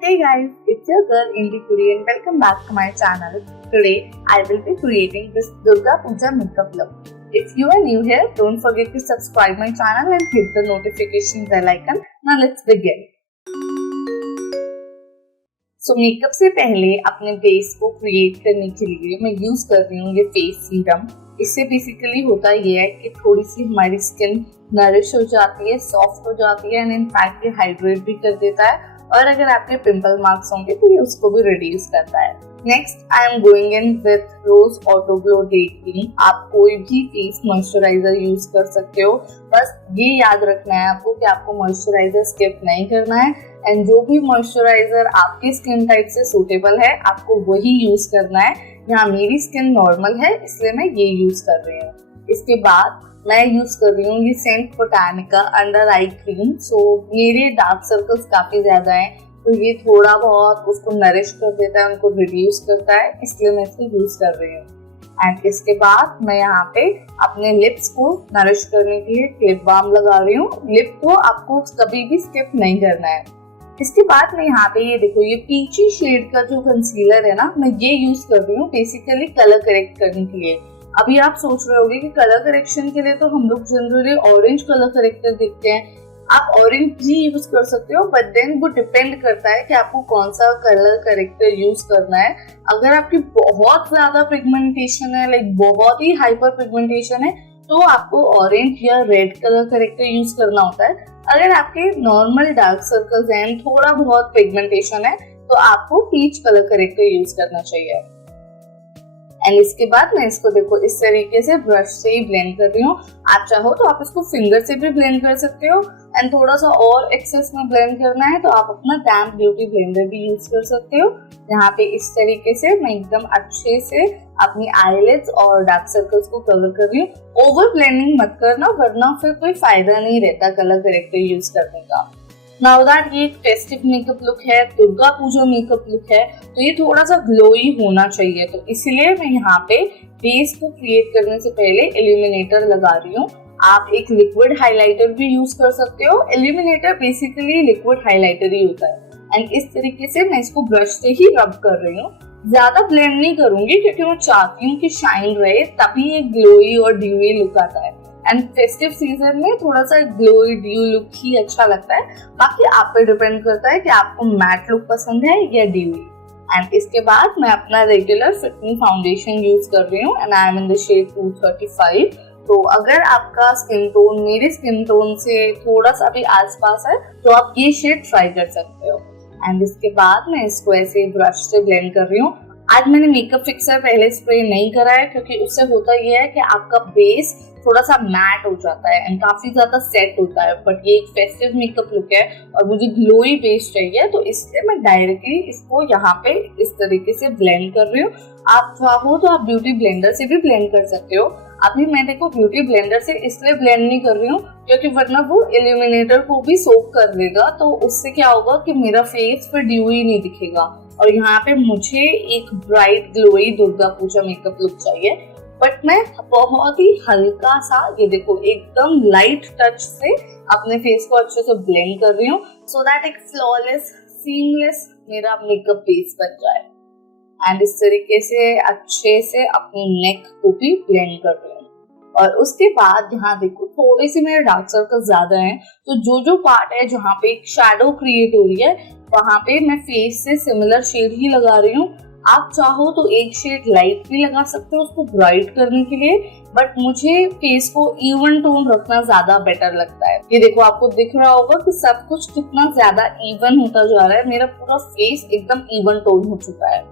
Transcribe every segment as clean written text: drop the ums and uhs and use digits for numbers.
Hey guys, it's your girl Indie Puri and welcome back to my channel. Today I will be creating this Durga Puja makeup look. If you are new here, don't forget to subscribe my channel and hit the notification bell icon. Now let's begin. So makeup से पहले अपने base को create करने के लिए मैं use कर रही हूँ ये फेस सीरम। इससे बेसिकली होता ये है कि थोड़ी सी हमारी स्किन नरिश हो जाती है, सॉफ्ट हो जाती है एंड इनफैक्ट ये हाइड्रेट भी कर देता है और अगर आपके पिंपल मार्क्स होंगे तो ये उसको भी रिड्यूस करता है। Next I am going in with rose auto glow day cream. आप कोई भी फेस मॉइस्चराइजर यूज कर सकते हो, बस ये याद रखना है आपको कि आपको मॉइस्चराइजर स्किप नहीं करना है एंड जो भी मॉइस्चराइजर आपकी स्किन टाइप से सूटेबल है आपको वही यूज करना है। यहाँ मेरी स्किन नॉर्मल है इसलिए मैं ये यूज कर रही हूँ। इसके बाद मैं यूज कर रही हूँ ये St Botanica under eye cream. So मेरे डार्क सर्कल्स काफी ज्यादा हैं तो ये थोड़ा बहुत उसको नरिश कर देता है, उनको रिड्यूस करता है, इसलिए मैं इसको यूज कर रही हूँ। एंड इसके बाद मैं यहाँ पे अपने लिप्स को नरिश करने के लिए लिप बाम लगा रही हूँ। लिप को आपको कभी भी स्किप नहीं करना है। इसके बाद मैं यहाँ पे ये देखो ये पीची शेड का जो कंसीलर है ना, मैं ये यूज कर रही हूँ बेसिकली कलर करेक्ट करने के लिए। अभी आप सोच रहे होंगे कि कलर करेक्शन के लिए तो हम लोग जनरली ऑरेंज कलर करेक्टर देखते हैं। आप ऑरेंज भी यूज कर सकते हो बट देन वो डिपेंड करता है कि आपको कौन सा कलर करेक्टर यूज करना है। अगर आपकी बहुत ज्यादा पिगमेंटेशन है, लाइक बहुत ही हाइपर पिगमेंटेशन है, तो आपको ऑरेंज या रेड कलर करेक्टर यूज करना होता है। अगर आपके नॉर्मल डार्क सर्कल्स हैं, थोड़ा बहुत पिगमेंटेशन है, तो आपको पीच कलर करेक्टर यूज करना चाहिए। एंड इसके बाद मैं इसको देखो इस तरीके से ब्रश से ही ब्लेंड कर रही हूँ। आप चाहो तो आप इसको फिंगर से भी ब्लेंड कर सकते हो एंड थोड़ा सा और एक्सेस में ब्लेंड करना है तो आप अपना डैम्प ब्यूटी ब्लेंडर भी यूज कर सकते हो। यहाँ पे इस तरीके से मैं एकदम अच्छे से अपनी आईलिड्स और डार्क सर्कल्स को कवर कर रही हूँ। ओवर ब्लेंडिंग मत करना वरना फिर कोई फायदा नहीं रहता कलर करेक्टर यूज करने का। नाउ दैट ये एक फेस्टिव मेकअप लुक है, दुर्गा पूजा मेकअप लुक है, तो ये थोड़ा सा ग्लोई होना चाहिए। तो इसलिए मैं यहाँ पे बेस को क्रिएट करने से पहले इल्यूमिनेटर लगा रही हूँ। आप एक लिक्विड हाइलाइटर भी यूज कर सकते हो। इल्यूमिनेटर बेसिकली लिक्विड हाइलाइटर ही होता है एंड इस तरीके से मैं इसको ब्रश से ही रब कर रही हूँ। ज्यादा ब्लेंड नहीं करूंगी क्योंकि मैं चाहती हूँ कि शाइन रहे, तभी एक ग्लोई और ड्यूई लुक आता है एंड फेस्टिव सीजन में थोड़ा सा ग्लोई ड्यू लुक ही अच्छा लगता है। बाकी आप पे डिपेंड करता है कि आपको मैट लुक पसंद है या ड्यूई। एंड इसके बाद मैं अपना रेगुलर फिटिंग फाउंडेशन यूज कर रही हूँ and I am in the shade 235। तो अगर आपका स्किन टोन मेरे स्किन टोन से थोड़ा सा भी आसपास है तो आप ये शेड ट्राई कर सकते हो। एंड इसके बाद मैं इसको ऐसे ब्रश से ब्लेंड कर रही हूँ। आज मैंने मेकअप फिक्सर पहले स्प्रे नहीं करा है क्योंकि उससे होता यह है कि आपका बेस थोड़ा सा मैट हो जाता है एंड काफी ज्यादा सेट होता है। बट ये एक फेस्टिव मेकअप लुक है और मुझे ग्लोई बेस चाहिए तो इसलिए मैं डायरेक्टली इसको यहाँ पे इस तरीके से ब्लेंड कर रही हूँ। आप चाहो तो आप ब्यूटी ब्लेंडर से भी ब्लेंड कर सकते हो। अभी मैं देखो ब्यूटी ब्लेंडर से इसलिए ब्लेंड नहीं कर रही हूँ क्योंकि वरना वो इल्यूमिनेटर को भी सोक कर देगा, तो उससे क्या होगा कि मेरा फेस फिर ड्यूई नहीं दिखेगा। और यहाँ पे मुझे एक bright glowy Durga Puja makeup look चाहिए बट मैं बहुत ही हल्का सा ये देखो एकदम लाइट टच से अपने फेस को अच्छे से ब्लेंड कर रही हूँ सो दैट एक फ्लॉलेस सीमलेस मेरा मेकअप बेस बन जाए। एंड इस तरीके से अच्छे से अपनी नेक को भी ब्लेंड कर रही हूँ। और उसके बाद यहाँ देखो थोड़े से मेरे डार्क सर्कल ज्यादा हैं तो जो पार्ट है जहाँ पे एक शैडो क्रिएट हो रही है वहां पे मैं फेस से सिमिलर शेड ही लगा रही हूँ। आप चाहो तो एक शेड लाइट भी लगा सकते हो उसको ब्राइट करने के लिए, बट मुझे फेस को इवन टोन रखना ज्यादा बेटर लगता है। ये देखो आपको दिख रहा होगा कि सब कुछ कितना ज्यादा इवन होता जा रहा है, मेरा पूरा फेस एकदम इवन टोन हो चुका है।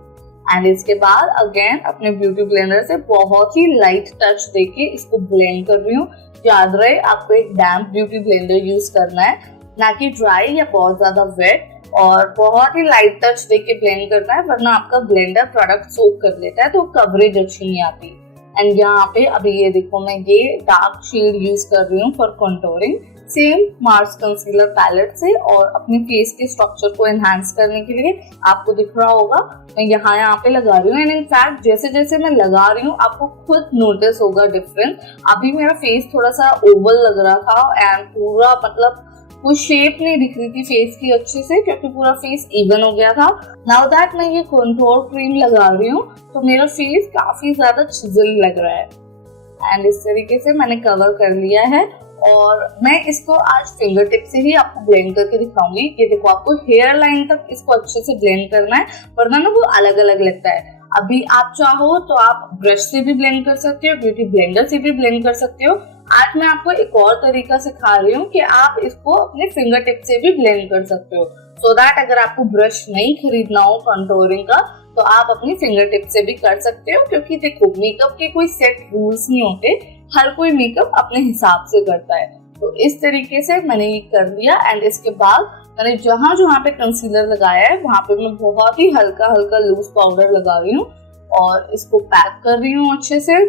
एंड इसके बाद अगेन अपने ब्यूटी ब्लेंडर से बहुत ही लाइट टच देके इसको ब्लेंड कर रही हूँ। याद रहे आपको एक डैम्प ब्यूटी ब्लेंडर यूज करना है, ना कि ड्राई या बहुत ज्यादा वेट, और बहुत ही लाइट टच देके ब्लेंड करना है वरना आपका ब्लेंडर प्रोडक्ट सोक कर लेता है तो कवरेज अच्छी नहीं आती। एंड यहाँ पे अभी ये देखो मैं ये डार्क शेड यूज कर रही हूँ for contouring same Mars concealer palette से और अपने फेस के स्ट्रक्चर को एनहांस करने के लिए। आपको दिख रहा होगा मैं यहाँ पे लगा रही हूँ एंड इनफैक्ट जैसे जैसे मैं लगा रही हूँ आपको खुद नोटिस होगा डिफरेंस। अभी मेरा फेस थोड़ा सा ओवल लग रहा था एंड पूरा मतलब वो शेप नहीं दिख रही थी फेस की अच्छे से क्योंकि पूरा फेस इवन हो गया था। नाउ दैट मैं ये कंटूर क्रीम लगा रही हूँ तो मेरा फेस काफी ज्यादा चिजल लग रहा है। एंड इस तरीके से मैंने कवर कर लिया है और मैं इसको आज फिंगर टिप से ही आपको ब्लेंड करके दिखाऊंगी। ये देखो, आपको हेयर लाइन तक इसको अच्छे से ब्लेंड करना है वरना ना वो अलग अलग लगता है। अभी आप चाहो तो आप ब्रश से भी ब्लेंड कर सकते हो, ब्यूटी ब्लेंडर से भी ब्लेंड कर सकते हो। आज मैं आपको एक और तरीका सिखा रही हूँ कि आप इसको अपने फिंगर टिप से भी ब्लेंड कर सकते हो, सो दैट अगर आपको ब्रश नहीं खरीदना हो कंटूरिंग का तो आप अपनी फिंगर टिप से भी कर सकते हो। क्योंकि देखो, मेकअप के कोई सेट रूल्स नहीं होते, हर कोई मेकअप अपने हिसाब से करता है। तो इस तरीके से मैंने ये कर लिया। एंड इसके बाद मैंने जहां जहां पे कंसीलर लगाया है वहां पे मैं बहुत ही हल्का हल्का लूज पाउडर लगा रही हूँ और इसको पैक कर रही हूँ अच्छे से।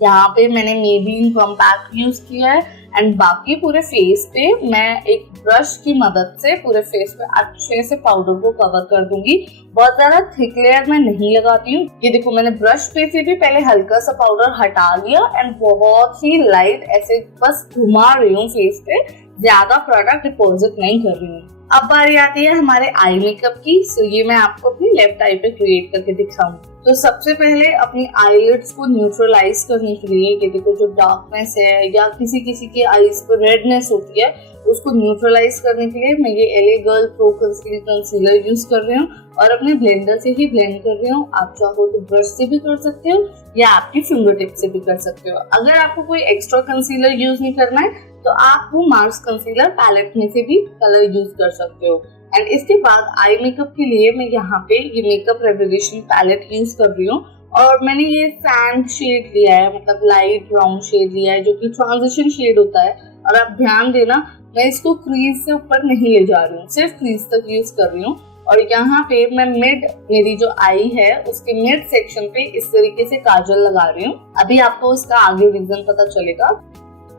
यहाँ पे मैंने मेबेलिन कॉम्पैक्ट यूज किया है एंड बाकी पूरे फेस पे मैं एक ब्रश की मदद से पूरे फेस पे अच्छे से पाउडर को कवर कर दूंगी। बहुत ज्यादा थिक लेयर मैं नहीं लगाती हूँ। ये देखो, मैंने ब्रश पे से भी पहले हल्का सा पाउडर हटा लिया एंड बहुत ही लाइट ऐसे बस घुमा रही हूँ फेस पे, ज्यादा प्रोडक्ट डिपॉजिट नहीं कर रही हूँ। अब बारी आती है हमारे आई मेकअप की। सो ये मैं आपको अपनी लेफ्ट आई पे क्रिएट करके दिखाऊंगी। तो सबसे पहले अपनी आईलिड्स को न्यूट्रलाइज करने के लिए, ये देखो जो डार्कनेस है या किसी किसी के आईज पर रेडनेस होती है उसको न्यूट्रलाइज करने के लिए मैं ये एले गर्ल प्रो कंसीलर यूज कर रही हूँ और अपने ब्लेंडर से ही ब्लेंड कर रही हूँ। आप चाहो तो ब्रश से भी कर सकते हो या आपकी फिंगर टिप से भी कर सकते हो। अगर आपको कोई एक्स्ट्रा कंसीलर यूज नहीं करना है तो आप वो मार्स कंसीलर पैलेट में से भी कलर यूज कर सकते हो। एंड इसके बाद आई मेकअप के लिए मैं यहाँ पे ये मेकअप रेवोल्यूशन पैलेट यूज कर रही हूँ और मैंने ये सैंड शेड लिया है, मतलब लाइट ब्राउन शेड लिया है जो कि ट्रांजिशन शेड होता है। और आप ध्यान देना, मैं इसको क्रीज से ऊपर नहीं ले जा रही हूँ, सिर्फ क्रीज तक यूज कर रही हूँ। और यहाँ पे मैं मिड, मेरी जो आई है उसके मिड सेक्शन पे इस तरीके से काजल लगा रही हूँ। अभी आपको इसका आगे रीजन पता चलेगा।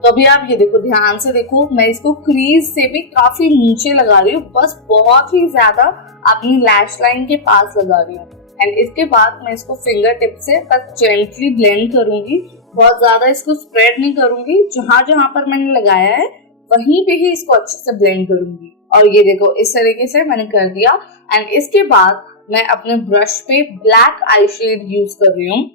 तो अभी आप ये देखो, ध्यान से देखो, मैं इसको क्रीज से भी काफी नीचे लगा रही हूँ, बस बहुत ही ज्यादा अपनी लैश लाइन के पास लगा रही हूँ। एंड इसके बाद मैं इसको फिंगर टिप से बस जेंटली ब्लेंड करूंगी, बहुत ज्यादा इसको स्प्रेड नहीं करूंगी। जहां जहां पर मैंने लगाया है वहीं पे ही इसको अच्छे से ब्लेंड करूंगी। और ये देखो, इस तरीके से मैंने कर दिया। एंड इसके बाद मैं अपने ब्रश पे ब्लैक आई शेड यूज कर रही हूँ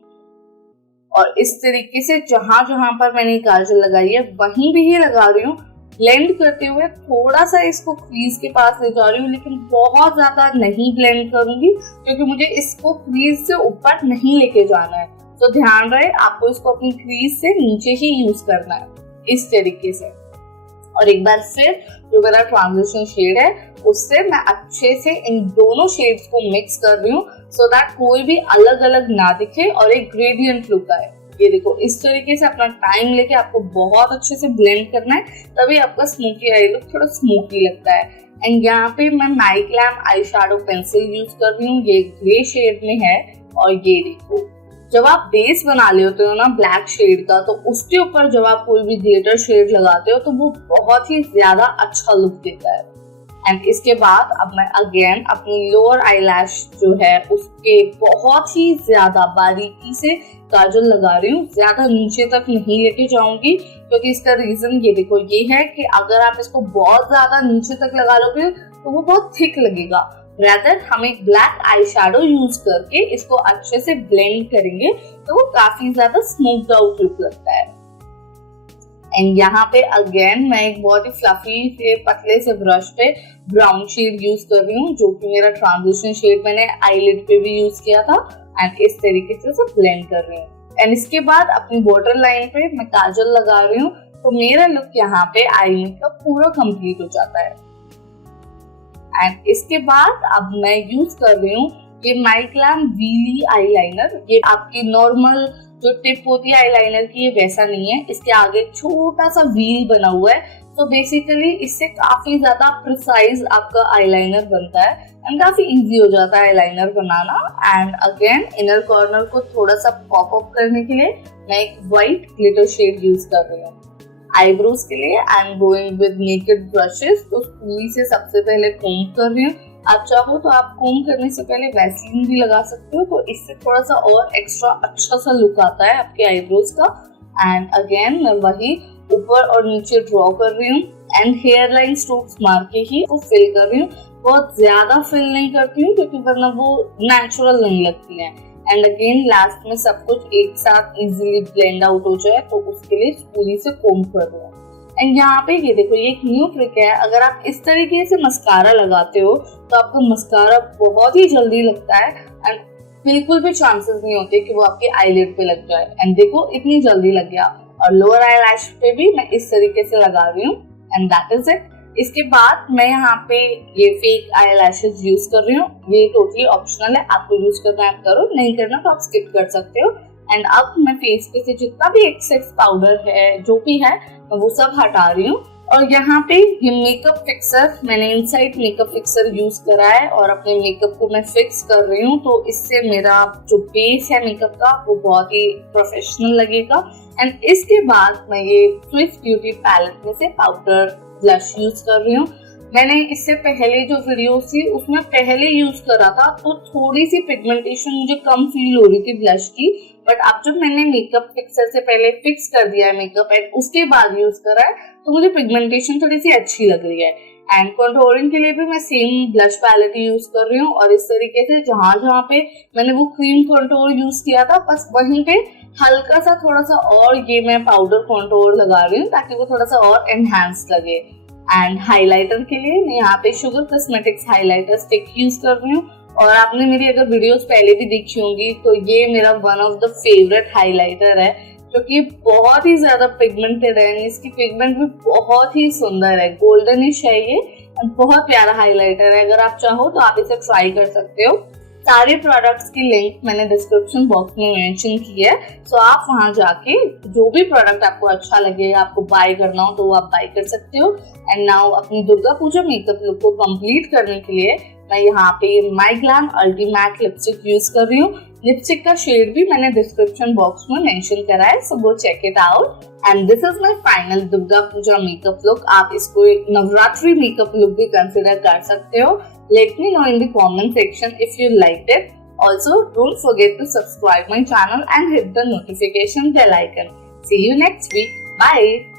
और इस तरीके से जहां जहां पर मैंने काजल लगाई है वहीं भी ही लगा रही हूँ। ब्लेंड करते हुए थोड़ा सा इसको क्रीज के पास ले जा रही हूँ, लेकिन बहुत ज्यादा नहीं ब्लेंड करूंगी क्योंकि मुझे इसको क्रीज से ऊपर नहीं लेके जाना है। तो ध्यान रहे, आपको इसको अपनी क्रीज से नीचे ही यूज करना है इस तरीके से। और एक बार फिर जो मेरा ट्रांजिशन शेड है उससे मैं अच्छे से इन दोनों शेड्स को मिक्स कर रही हूँ सो दैट कोई भी अलग अलग ना दिखे और एक ग्रेडियंट लुक आए। ये देखो, इस तरीके से अपना टाइम लेके आपको बहुत अच्छे से ब्लेंड करना है, तभी आपका स्मोकी आई लुक थोड़ा स्मोकी लगता है। एंड यहाँ पे मैं माइक्लैम आई शैडो पेंसिल यूज कर रही हूँ, ये ग्रे शेड में है। और ये देखो, जब आप बेस बना ले होते हो ना ब्लैक शेड का, तो उसके ऊपर जब आप कोई भी ग्लिटर शेड लगाते हो तो वो बहुत ही ज्यादा अच्छा लुक देता है। एंड इसके बाद अब मैं अगेन अपनी लोअर आईलैश जो है उसके बहुत ही ज्यादा बारीकी से काजल लगा रही हूँ, ज्यादा नीचे तक नहीं लेके जाऊंगी क्योंकि इसका रीजन ये देखो ये है कि अगर आप इसको बहुत ज्यादा नीचे तक लगा लोगे तो वो बहुत थिक लगेगा। रैदर हम एक ब्लैक आई शैडो यूज करके इसको अच्छे से ब्लेंड करेंगे तो वो काफी ज्यादा स्मूथ आउट लुक लगता है। एंड यहाँ पे अगेन मैं एक बहुत ही फ्लफी से पतले से ब्रश पे ब्राउन शेड यूज कर रही हूँ जो कि मेरा ट्रांजिशन शेड मैंने आईलिड पे भी यूज किया था। एंड इस तरीके से ब्लेंड कर रही हूँ। एंड इसके बाद अपनी वाटर लाइन पे मैं काजल लगा रही हूँ तो मेरा लुक यहाँ पे आई मेकअप पूरा कंप्लीट हो जाता है। एंड इसके बाद अब मैं यूज कर रही हूँ ये माइक्लैम व्हीली आईलाइनर। ये आपकी नॉर्मल जो टिप होती है आईलाइनर की, ये वैसा नहीं है, इसके आगे छोटा सा व्हील बना हुआ है। तो बेसिकली इससे काफी ज्यादा प्रिसाइज आपका आईलाइनर बनता है एंड काफी इजी हो जाता है eyeliner banana. And again inner corner को थोड़ा सा पॉप अप करने के लिए मैं एक व्हाइट ग्लिटर शेड यूज कर रही हूँ। आईब्रोज के लिए आई am going with naked brushes, तो स्पूली से सबसे पहले कोम्ब कर रही हूँ। आप चाहो तो आप कोम्ब करने से पहले वैसलीन भी लगा सकते हो, तो इससे थोड़ा सा और एक्स्ट्रा अच्छा सा लुक आता है आपके आईब्रोज का। एंड अगेन मैं वही ऊपर और नीचे ड्रॉ कर रही हूँ। एंड हेयर लाइन स्ट्रोक्स मार के ही वो फिल कर रही हूँ। बहुत ज्यादा फिल नहीं करती हूँ क्योंकि वरना वो नेचुरल नहीं लगती है। एंड अगेन लास्ट में सब कुछ एक साथ इजीली ब्लेंड आउट हो जाए तो उसके लिए स्पूली से कोम कर रही हूँ। एंड यहाँ पे ये देखो, ये एक न्यू ट्रिक है। अगर आप इस तरीके से मस्कारा लगाते हो तो आपका मस्कारा बहुत ही जल्दी लगता है एंड बिल्कुल भी चांसेस नहीं होते कि वो आपके आईलिड पे लग जाए। एंड देखो इतनी जल्दी लग गया। और लोअर आई लैश पे भी मैं इस तरीके से लगा रही हूँ एंड दैट इज इट। इसके बाद मैं यहाँ पे ये फेक आई लैशेज यूज कर रही हूँ। ये टोटली ऑप्शनल है, आपको यूज करना है आप करो, नहीं करना तो आप स्किप कर सकते हो। एंड अब मैं फेस पे से जितना भी एक्सेस पाउडर है जो भी है वो सब हटा रही हूँ। और यहाँ पे ये मेकअप फिक्सर, मैंने इनसाइड मेकअप फिक्सर यूज करा है और अपने मेकअप को मैं फिक्स कर रही हूँ। तो इससे मेरा जो बेस है मेकअप का वो बहुत ही प्रोफेशनल लगेगा। एंड इसके बाद मैं ये स्विस ब्यूटी पैलेट में से पाउडर ब्लश यूज कर रही हूँ। मैंने इससे पहले जो वीडियोस थी उसमें पहले यूज करा था तो थोड़ी सी पिगमेंटेशन मुझे कम फील हो रही थी ब्लश की, बट अब जब मैंने मेकअप फिक्सर से पहले फिक्स कर दिया है मेकअप एंड उसके बाद यूज करा है तो मुझे पिगमेंटेशन थोड़ी सी अच्छी लग रही है। एंड कंटूरिंग के लिए भी मैं सेम ब्लश पैलेट यूज कर रही हूँ और इस तरीके से जहाँ जहाँ पे मैंने वो क्रीम कंटूर यूज किया था बस वहीं पे हल्का सा थोड़ा सा और ये मैं पाउडर कंटूर लगा रही हूँ ताकि वो थोड़ा सा और एनहांस लगे। एंड हाइलाइटर के लिए मैं यहाँ पे sugar cosmetics highlighter stick use कर रही हूँ। और आपने मेरी अगर वीडियोस पहले भी देखी होंगी तो ये मेरा one of the favourite highlighter है क्योंकि बहुत ही ज्यादा पिगमेंटेड है। इसकी पिगमेंट भी बहुत ही सुंदर है, गोल्डनिश है ये, बहुत प्यारा हाइलाइटर है। अगर आप चाहो तो आप इसे ट्राई कर सकते हो। सारे प्रोडक्ट्स की लिंक मैंने डिस्क्रिप्शन बॉक्स में मेंशन की है, सो आप वहां जाके जो भी प्रोडक्ट आपको अच्छा लगे, आपको बाय करना हो तो वो आप बाय कर सकते हो। एंड नाउ अपनी दुर्गा पूजा मेकअप लुक को कंप्लीट करने के लिए मैं यहाँ पे माई ग्लैम अल्टीमेट लिपस्टिक यूज कर रही हूँ। लिपस्टिक का शेड भी मैंने डिस्क्रिप्शन बॉक्स में मेंशन करा है, so go check it out. And this is my final Durga Puja makeup look. आप इसको एक नवरात्रि मेकअप लुक भी कंसिडर कर सकते हो। Let me know in the comment section if you liked it. Also, don't forget to subscribe my channel and hit the notification bell icon. See you next week. Bye.